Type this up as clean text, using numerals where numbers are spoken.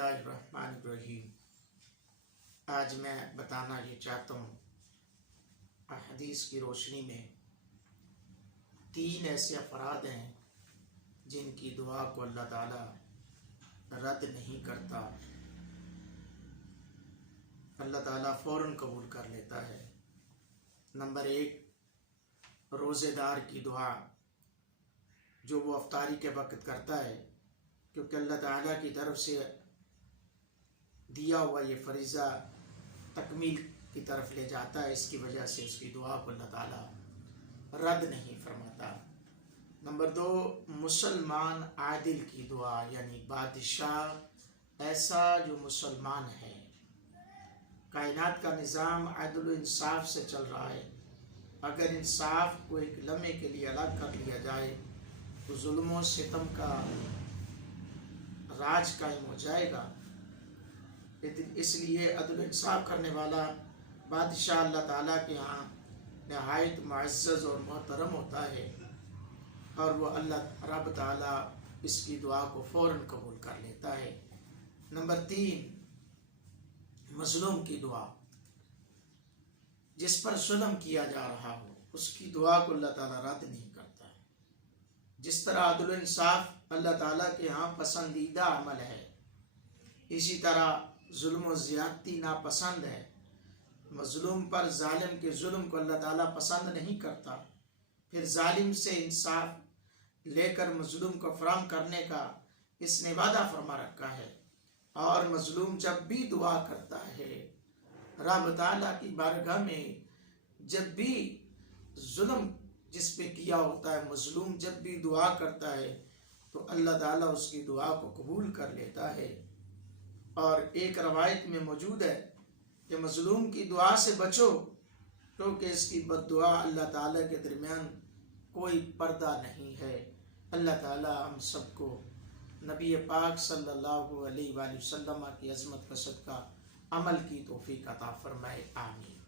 बिस्मिल्लाहिर्रहमानिर्रहीम। आज मैं बताना ये चाहता हूँ हदीस की रोशनी में 3 ऐसे अफराद हैं जिनकी दुआ को अल्लाह ताला रद्द नहीं करता, अल्लाह ताला फ़ौरन कबूल कर लेता है। नंबर 1, रोज़ेदार की दुआ जो वो अफ्तारी के वक्त करता है, क्योंकि अल्लाह ताला की तरफ से दिया हुआ ये फरीज़ा तकमील की तरफ ले जाता है, इसकी वजह से उसकी दुआ को अल्लाह ताला रद्द नहीं फरमाता। नंबर 2, मुसलमान आदिल की दुआ, यानी बादशाह ऐसा जो मुसलमान है, कायनात का निज़ाम अदल इंसाफ से चल रहा है। अगर इंसाफ को एक लम्हे के लिए अलग कर लिया जाए तो जुल्म और सितम का राज कायम हो जाएगा। लेकिन इसलिए अदल इंसाफ करने वाला बादशाह अल्लाह ताला के यहाँ नहायत मुअज़्ज़ज़ और मोहतरम होता है, और वो अल्लाह रब ताला इसकी दुआ को फ़ौरन कबूल कर लेता है। नंबर 3, मज़लूम की दुआ, जिस पर जुल्म किया जा रहा हो उसकी दुआ को अल्लाह ताला रद्द नहीं करता है। जिस तरह अदल इंसाफ अल्लाह ताला के यहाँ पसंदीदा अमल है, इसी तरह जुल्म और ज़्यादती नापसंद है। मज़लूम पर जालिम के जुल्म को अल्लाह ताला पसंद नहीं करता। फिर जालिम से इंसाफ लेकर मज़लूम को फराहम करने का इसने वादा फरमा रखा है। और मज़लूम जब भी दुआ करता है रब ताला की बारगाह में, जब भी जुल्म जिस पे किया होता है, मज़लूम जब भी दुआ करता है तो अल्लाह ताला उसकी दुआ को कबूल कर लेता है। और एक रवायत में मौजूद है कि मज़लूम की दुआ से बचो, क्योंकि इसकी बद्दुआ अल्लाह ताला के दरमियान कोई पर्दा नहीं है। अल्लाह ताला हम सबको नबी पाक सल्लल्लाहु अलैहि वसल्लम की अज़मत का सदका अमल की तौफीक अता फरमाए। आमीन।